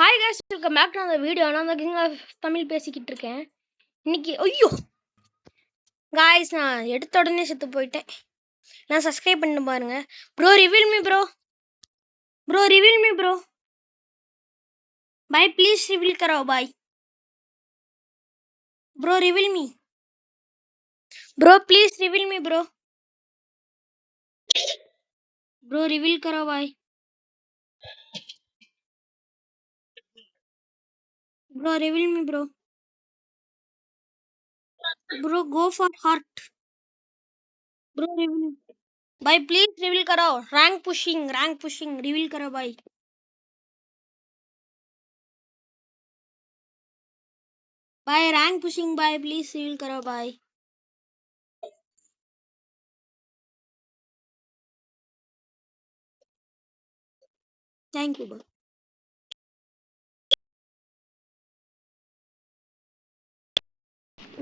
Hi guys welcome back to அந்த video. நான் தான் கிங் ஆஃப் தமிழ் பேசிக்கிட்டு இருக்கேன். இன்னைக்கு ஐயோ गाइस நான் எடுத்த உடனே செத்து போயிட்டேன். நான் சப்ஸ்கிரைப் பண்ணி பாருங்க. Bro reveal me bro. Bro reveal me bro. பாய் ப்ளீஸ் ரிவீல் करो பாய். Bro reveal me. Bro please reveal me bro. Bro reveal करो பாய். Bro reveal me bro. Bro go for heart. Bro reveal. भाई please reveal करो. Rank pushing reveal करो भाई. भाई रैंक पुशिंग भाई प्लीज रिवील करो भाई. थैंक यू भाई.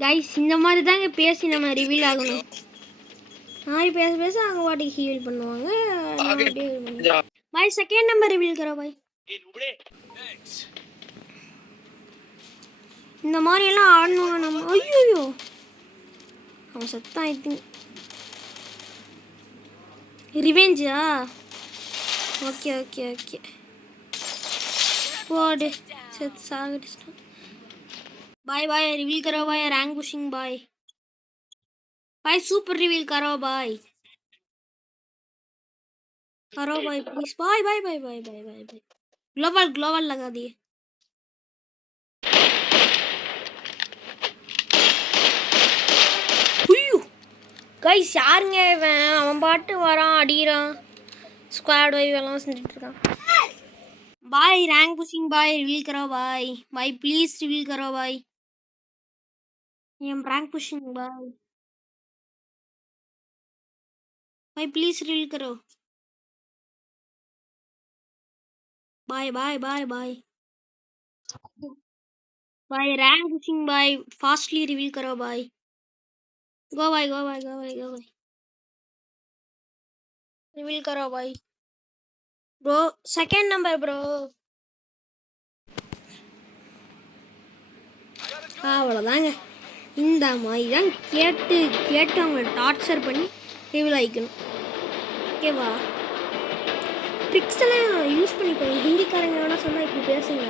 गाइस இந்த மாதிரி தாங்க பேசி நம்ம ரிவீல் ஆகணும். हां பேச அவங்க வாட்டி ஹீல் பண்ணுவாங்க. भाई सेकंड नंबर रिवील करो भाई. இந்த மாதிரி எல்லாம் ஆடணும் நம்ம. ஐயோ அவன் செத்தான். ஐ திங்க் ரிவெஞ்சா. ஓகே ஓகே ஓகே போடு செத் சாகடிச்சிட்டான். बाय बाय रिवील करो भाई. रैंक पुशिंग भाई. भाई सुपर रिवील करो भाई. करो भाई please. Bye bye bye bye bye bye bye. Global लगा दिए. गाइस யாருங்க இவன்? அவன் பாட்டு வரான் அடிறான். ஸ்குவாட் வைவ் எல்லாம் செஞ்சிட்டு இருக்கான். Bye rank pushing bye reveal करो भाई. भाई प्लीज रिवील करो भाई. I'm rank pushing भाई. भाई प्लीज रिवील करो. Bye bye bye bye. भाई रैंक पुशिंग भाई फास्टली रिवील करो भाई. गो भाई गो भाई गो भाई गो भाई. रिवील करो भाई. Bro second number bro. அவ்வளோதாங்க. இந்த மாதிரி தான் கேட்டு அவங்க டார்ச்சர் பண்ணி ரிவீல் ஆகிக்கணும். ஓகேவா? ட்ரிக்ஸ் எல்லாம் யூஸ் பண்ணிக்கோங்க. ஹிந்திக்காரங்க வேணால் சொன்னால் இப்படி பேசுங்க.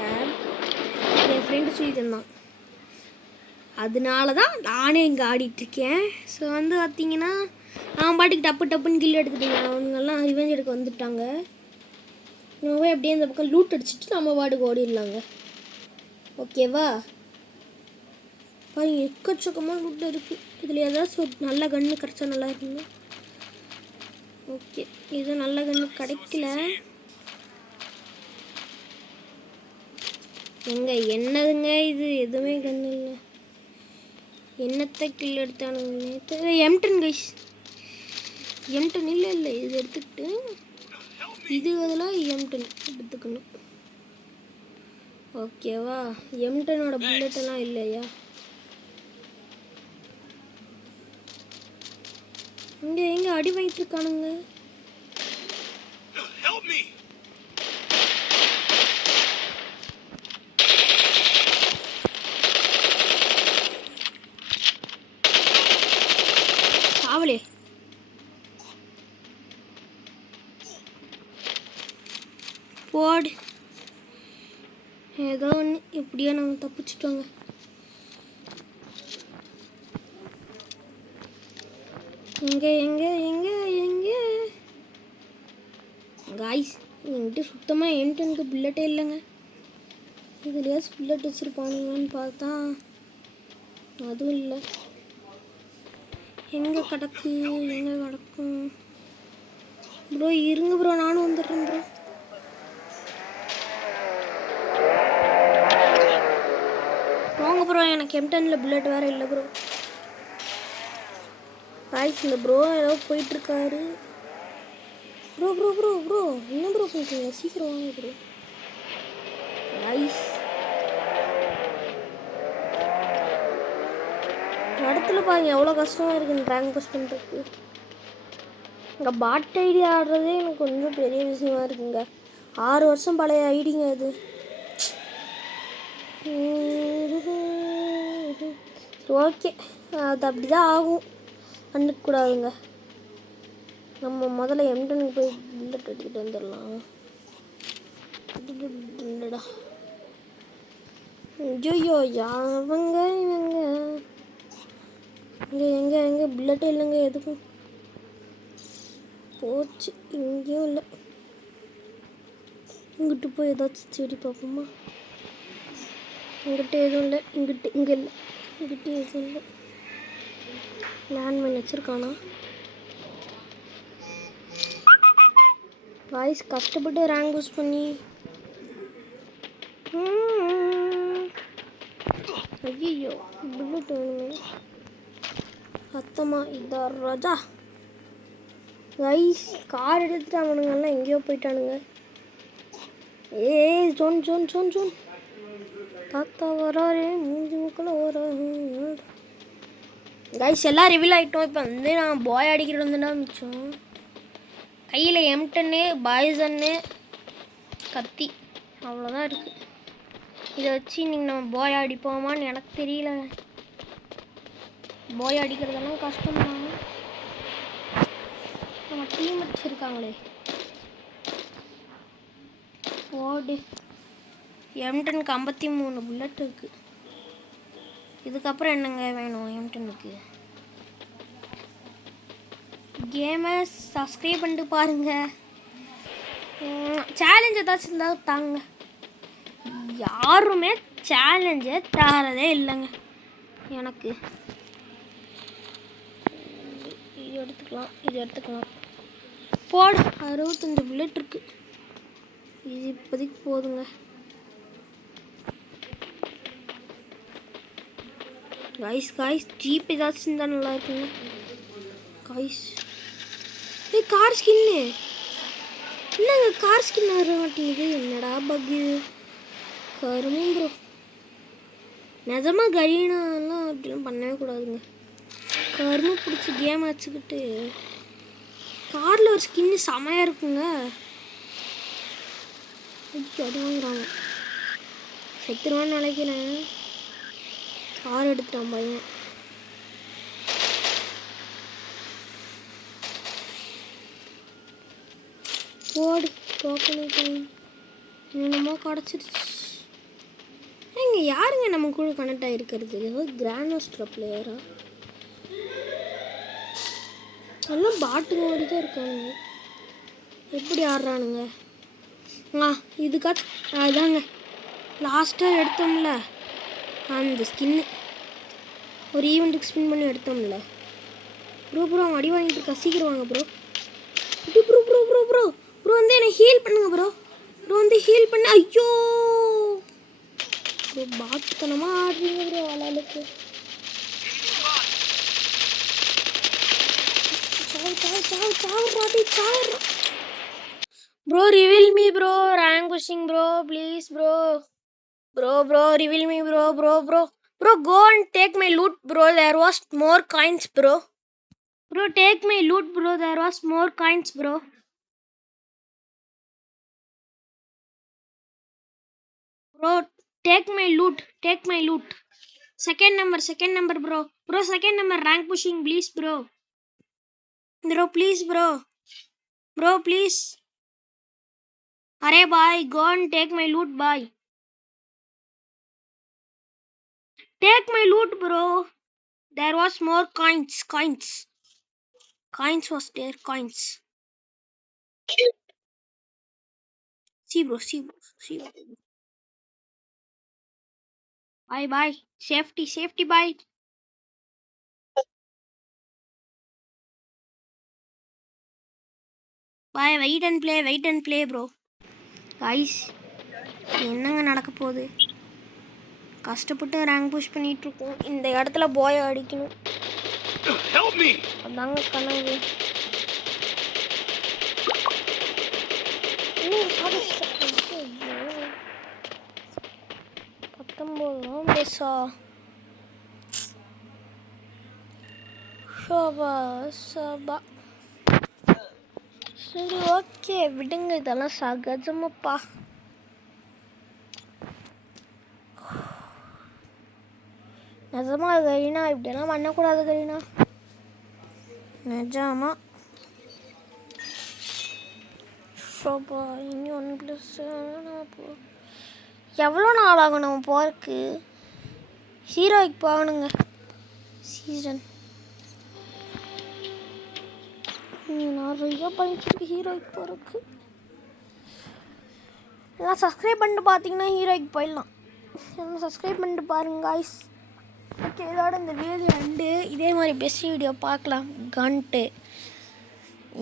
என் ஃப்ரெண்டு சொல்லி தந்தான். அதனால தான் நானே இங்கே ஆடிட்டுருக்கேன். ஸோ வந்து பார்த்தீங்கன்னா அவன் பாட்டுக்கு டப்புன்னு கில் எடுத்துட்டீங்க. அவங்கெல்லாம் ரிவெஞ்ச் எடுக்க வந்துட்டாங்க. நம்ம போய் அப்படியே இந்த பக்கம் லூட் அடிச்சுட்டு நம்ம பாட்டுக்கு ஓடிடலாங்க. ஓகேவா? பாருங்க எக்கச்சக்கமாக லூட் இருக்குது. இதில் ஏதாச்சும் ஒரு நல்ல கன்று கிடச்சா நல்லா இருக்குங்க. ஓகே இது நல்ல கன்று கிடைக்கல. எங்க என்னதுங்க இது? எதுவுமே கன்று இல்லை. என்னத்தை கில் எடுத்தானுங்க? M10 guys. M10 இல்லை இது எடுத்துக்கிட்டு இது அதெல்லாம் M10 எடுத்துக்கணும். ஓகேவா? M10ஓட புல்லட் எல்லாம் இல்லையா? இங்கே எங்கே அடி வாங்கிட்டு இருக்கானுங்க? சாவலே போடு. ஏதோ ஒன்று எப்படியோ நம்ம தப்பிச்சிட்டோங்க. எங்கே காய்ஸ் என்கிட்ட சுத்தமாக M10க்கு புல்லட்டே இல்லைங்க. இதுலையா புல்லட் வச்சுருப்பானுங்கன்னு பார்த்தா அதுவும் இல்லை. எங்கே கிடக்கும் ப்ரோ? இருங்க ப்ரோ நானும் வந்துடுறேன் ப்ரோ. வாங்க ப்ரோ. எனக்கு M10ல் புல்லட் வேறு இல்லை ப்ரோ. காய்ஸ் இந்த ப்ரோ ஏதோ போயிட்டுருக்காரு. ப்ரோ ப்ரோ ப்ரோ ப்ரோ என்ன ப்ரோ பண்ணுறீங்க? சீக்கிரம் வாங்க ப்ரோ. காய்ஸ் இடத்துல பாருங்க எவ்வளோ கஷ்டமாக இருக்குன்னு ரேங்க் புஷ் பண்ணுறதுக்கு. இங்கே பாட் ஐடி ஆடுறதே எனக்கு கொஞ்சம் பெரிய விஷயமா இருக்குங்க. 6 வருஷம் பழைய ஐடிங்க அது. ஓகே, அது அப்படி தான் ஆகும். கண்டுக்கூடாதுங்க. நம்ம முதல்ல எம்டனுக்கு போய் புல்லட் எடுத்துகிட்டு வந்துடலாம். இல்லைடா, ஐயோ அவங்க இவங்க இங்கே எங்கே புல்லட்டும் இல்லைங்க. எதுக்கும் போச்சு, இங்கேயும் இல்லை. இங்கிட்டு போய் ஏதாச்சும் தேடி பார்ப்போமா? இங்கிட்ட எதுவும் இல்லை, இங்கே இல்லை, இங்கிட்ட எதுவும் இல்லை. லேண்ட்மைன் வச்சுருக்கானா? வாய்ஸ் கஷ்டப்பட்டு ரேங்க் யூஸ் பண்ணி ஐயோ புல்லட் வேணுமே. சத்தமா இதா ராஜா. கைஸ் கார் எடுத்துட்டு அவனுங்கெல்லாம் எங்கேயோ போயிட்டானுங்க. ஏய் ஜோன் ஜோன் ஜோன் ஜோன் தாத்தா வராரு, மூஞ்சி முக்கில் வர. கைஸ் எல்லாம் ரிவீல் ஆகிட்டோம். இப்போ வந்து நான் பாய் அடிக்கிறது வந்துன்னா மிச்சம். கையில் M10 பாய்சன்னு கத்தி அவ்வளோதான் இருக்குது. இதை வச்சு இன்றைக்கி நம்ம பாய் அடிப்போமான்னு எனக்கு தெரியல. பாய் அடிக்கிறதெல்லாம் கஷ்டம்தான். நம்ம டீம் வச்சுருக்காங்களே ஓடு. M10க்கு 53 புல்லட் இருக்குது. இதுக்கப்புறம் என்னங்க வேணும் M10க்கு? கேமை சப்ஸ்கிரைப் பண்ணிட்டு பாருங்கள். சேலஞ்ச் ஏதாச்சும் இருந்தால் தாங்க. யாருமே சேலஞ்சை தரதே இல்லைங்க எனக்கு. இது எடுத்துக்கலாம், இது எடுத்துக்கலாம். போடு, 65 புல்லட் இருக்குது. இது இப்போதைக்கு போதுங்க. காய்ஸ் ஜீப் ஏதாச்சும் இருந்தால் நல்லா இருக்குங்க. காய்ஸ் கார் ஸ்கின்னு என்னங்க? கார் ஸ்கின் வர மாட்டேங்குது. என்னடா பக்கு கருமும் ப்ரோ. நிஜமாக கரீனாலாம் அப்படிலாம் பண்ணவே கூடாதுங்க. கரும பிடிச்சி கேம் வச்சுக்கிட்டு காரில் ஒரு ஸ்கின்னு செமையாக இருக்குங்க. அது வாங்குறாங்க. செத்துருவான்னு நினைக்கிறேன். கார் எடுத்துட்டான் பையன். போடு டோக்கன் என்னமோ கிடச்சிருச்சு. ஏங்க யாருங்க நம்ம கூட கனெக்ட் ஆகிருக்கிறது? ஏதோ கிராண்ட் மாஸ்டர் பிளேயரா? எல்லாம் பாட்டுங்க மாதிரி தான் இருக்கானுங்க. எப்படி ஆடுறானுங்க? இதுக்காச்சும் அதாங்க லாஸ்ட்டாக எடுத்தோம்ல அந்த ஸ்கின்னு, ஒரு ஈவெண்ட்டுக்கு ஸ்பின் பண்ணி எடுத்தோம்ல. ப்ரோ அவன் அடி வாங்கிட்டு இருக்கா. சீக்கிரம் வாங்க bro. Bro bro bro bro bro வந்து என்னை ஹீல் பண்ணுங்க ப்ரோ. வந்து ஹீல் பண்ண. ஐயோ ப்ரோ பாட்டுத்தனமாக ஆடுறீங்க ப்ரோ. ஆளாளுக்கு bro reveal me bro. Rank pushing bro please bro. Bro, reveal me, bro. Bro, go and take my loot, bro. There was more coins, bro. Bro, take my loot, bro. There was more coins, bro. Bro, take my loot. Second number, bro. Bro, second number, rank pushing, please, bro. Bro, please, bro. Bro, please. Arey, bye. Go and take my loot, bye. Take my loot, bro. There was more coins. Coins was there, coins. See, bro. Bye. Safety, bye. Bye, wait and play, bro. Guys, என்னங்க நடக்க போகுது? கஷ்டப்பட்டு rank push பண்ணிட்டு இருக்கோம். இந்த இடத்துல பாய் அடிக்கணும். அதாங்க கனவு. பேசா சபா. சரி ஓகே விடுங்க, இதெல்லாம் சகஜமாப்பா. நிஜமாக கரீனா இப்படியெல்லாம் பண்ணக்கூடாது கரீனா, நிஜமா. ஷோப்பா இனி 1+, எவ்வளோ நாள் ஆகும் நம்ம போகிறதுக்கு? ஹீரோய்க்கு போகணுங்க சீசன். நிறைய பண்ணிச்சிருக்கு ஹீரோய்க்கு போகிறதுக்கு. எல்லாம் சப்ஸ்கிரைப் பண்ணிட்டு பார்த்தீங்கன்னா ஹீரோய்க்கு போயிடலாம். எல்லாம் சப்ஸ்கிரைப் பண்ணிட்டு பாருங்க காய்ஸ். ஓகே, இதோட இந்த வீடியோ ரெண்டு. இதே மாதிரி பெஸ்ட் வீடியோ பார்க்கலாம். கன்ட்டு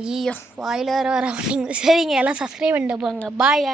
ஐயோ வாயில் வர அப்படிங்க. சரிங்க, எல்லாம் சப்ஸ்கிரைப் பண்ணிட்டு போங்க. பாய்.